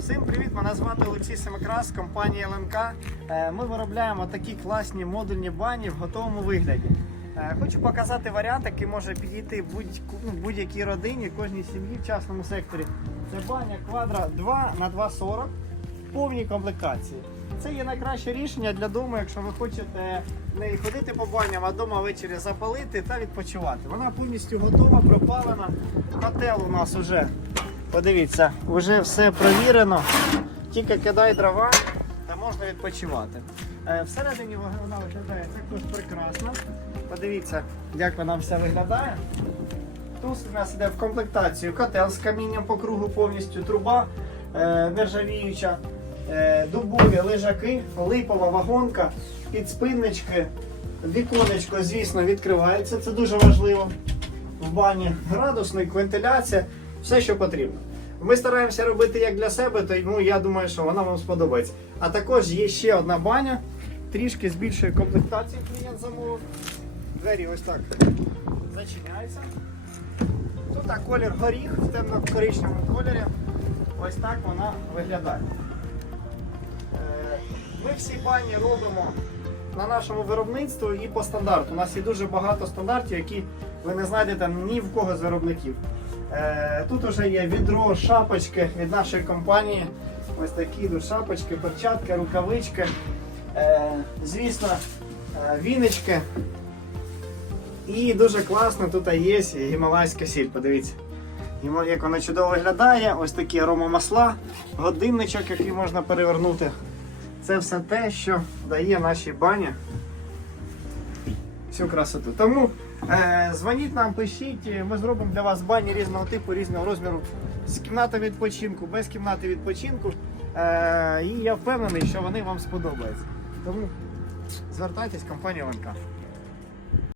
Всім привіт! Мене звати Олексій Семикрас з компанії ЛНК. Е, Ми виробляємо такі класні модульні бані в готовому вигляді. Е, Хочу показати варіант, який може підійти ну, будь-якій родині, кожній сім'ї в частному секторі. Це баня квадра 2 на 2,40 в повній комплектації. Це є найкраще рішення для дому, якщо ви хочете не ходити по баням, а вдома ввечері запалити та відпочивати. Вона повністю готова, пропалена. Котел у нас вже Подивіться, вже все провірено. Тільки кидай дрова та можна відпочивати. Е, Всередині вона виглядає також прекрасно. Подивіться, як вона вся виглядає. Тут у нас йде в комплектацію котел з камінням по кругу повністю, труба е, нержавіюча, е, дубові лежаки, липова вагонка, підспиннички, віконечко, звісно, відкривається. Це дуже важливо в бані. Градусник, вентиляція, все, що потрібно. Ми стараємося робити як для себе, тому я думаю, що вона вам сподобається. А також є ще одна баня, трішки з більшою комплектацією клієнт замовив. Двері ось так зачиняються. Тут так, колір горіх в темно-коричневому кольорі. Ось так вона виглядає. Е, Ми всі бані робимо на нашому виробництві і по стандарту. У нас є дуже багато стандартів, які ви не знайдете ні в кого з виробників. Е, Тут вже є відро, шапочки від нашої компанії. Ось такі тут шапочки, перчатки, рукавички. Е, Звісно, е, віночки. І дуже класно тут є гімалайська сіль. Подивіться. Як вона чудово виглядає, ось такі аромамасла, годинничок, який можна перевернути. Це все те, що дає нашій бані всю красоту. Тому е, дзвоніть нам, пишіть, ми зробимо для вас бані різного типу, різного розміру, з кімнати відпочинку, без кімнати відпочинку. Е, і я впевнений, що вони вам сподобаються. Тому звертайтесь, компанія ВНК.